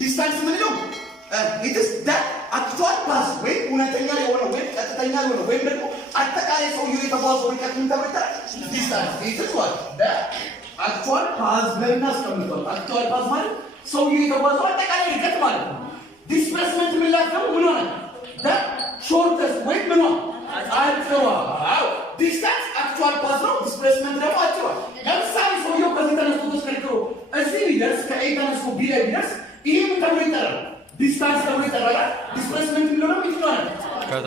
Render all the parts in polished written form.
ዲስታንስ ምንለው ኢትስ ዳት አክቹዋል ፓስ ወይ እውነተኛ የሆነ ወይ ቀጥተኛ የሆነ ወይ ደግሞ አጠቃላይ ሰውየው የተጓዘው ርቀት ምን ተባለ? ዲስታንስ ኢትስ ዋት ዳት አክቹዋል ፓስ ብለን አስቀምጠዋል። አክቹዋል ፓስ ማለት ሰውየው የተጓዘው አጠቃላይ ርቀት ማለት ነው። ዲስፕሌስመንት ምን ላከው ምን ሆነ? ዳት ሾርተስ ወይ ምን ሆነ? አጭሯ ዲስታንስ አክቹዋል ፓስ ነው። ዲስፕሌስመንት ደግሞ አጭሯ። ለምሳሌ ሰውየው ከዚህ ተነስቶ ተሽከርክሮ እዚህ ቢደርስ ከኤ ተነስቶ ቢ ላይ ቢደርስ ይሄ ምን ተብሎ ይጠራል? ዲስታንስ ተብሎ ይጠራል። ዲስፕሌስመንት የሚለው ነው ይችላል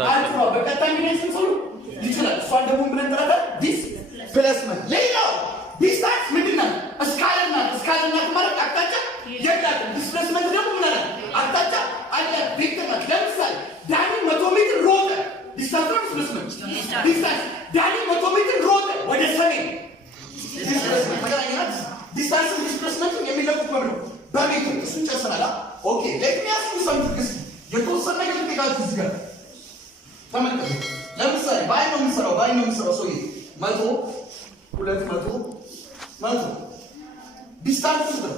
አጭሯ በቀጥታ የሚደርስ ሰው ይችላል። እሷን ደግሞ ብለን እንጠራለን ዲስፕሌስመንት። ሌላው ዲስታንስ ምንድነው? እስካለና ማለት አቅጣጫ የለም። ዲስፕሌስመንት ደግሞ ምን አለ? አቅጣጫ አለ። ቬክተር ማለት ለምሳሌ ዳኒ 100 ሜትር ሮጠ። ዲስታንስ ነው ዲስፕሌስመንት። ዲስታንስ ዳኒ 100 ሜትር ሮጠ ወደ ሰሜን። ዲስታንስ ዲስፕሌስመንት የሚለቁት ነው በሜትር እሱ ጨርሰናል። ኦኬ ለሚያስ ሰምትክስ የተወሰነ ነገር ተጋጭ ይችላል። ተመልከቱ። ለምሳሌ ባይ ነው የሚሰራው ሰውዬ 100 200 ዲስታንስ ነው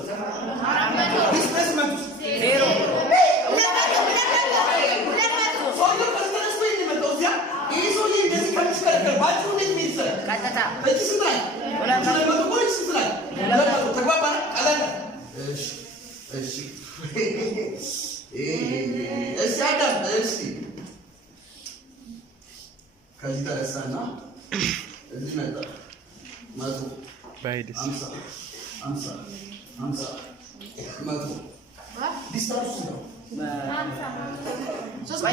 ዲስፕሌስመንት ዜሮ ከዚህ ተነሳና እዚህ መጣ 100 ባይድስ 50 100 ዲስታንስ ነው 350